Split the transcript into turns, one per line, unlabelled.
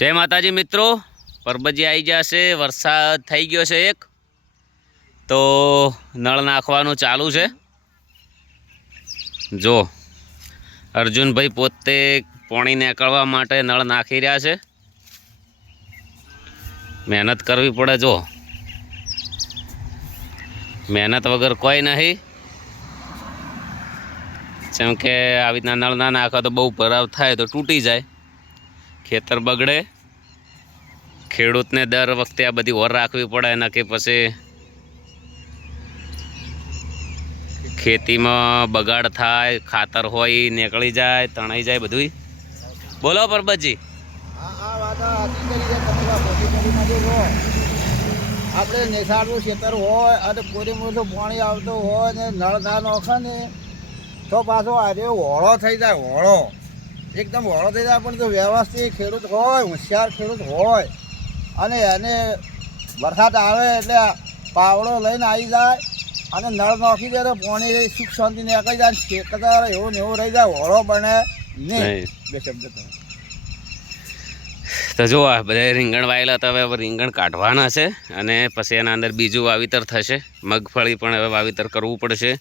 જય માતાજી મિત્રો, પરબજી આવી જશે, વરસાદ થઈ ગયો છે એક. તો નળ નાખવાનું ચાલુ છે. જો, અર્જુનભાઈ પોતે પોણી નીકળવા માટે નળ નાખી રહ્યા છે. મહેનત કરવી પડે, જો. મહેનત વગર કોઈ નહીં. જેમ કે આવી રીતના નળ ના નાખો તો બહુ ભરાવ થાય તો તૂટી જાય. ખેતર બગડે. ખેડૂતને દર વખતે આ બધી ઓર રાખવી પડે એના કે પછી ખેતીમાં બગાડ થાય, ખાતર હોય, નીકળી જાય, તણાઈ જાય બધું બોલો પરબતજી.
આપણે નિશાળનું ખેતર હોય અને પૂરી મોટું પાણી આવતું હોય ને નળ ના નોખે ને, તો પાછો આજે હોળો થઈ જાય હોળો એકદમ હોળો થઈ જાય પણ જો વ્યવસ્થિત ખેડૂત હોય હોશિયાર ખેડૂત હોય. અને એને વરસાદ આવે એટલે પાવડો લઈને આવી જાય અને નળ નાખી દે તો પાણી સુખ શાંતિ નીકળી જાય શેકતા એવું ને એવું રહી જાય હોળો બને નહીં. બે શબ્દ
તો જો આ બધા રીંગણ વાયેલા તો હવે રીંગણ કાઢવાના છે અને પછી એના અંદર બીજું વાવેતર થશે. મગફળી પણ હવે વાવેતર કરવું પડશે.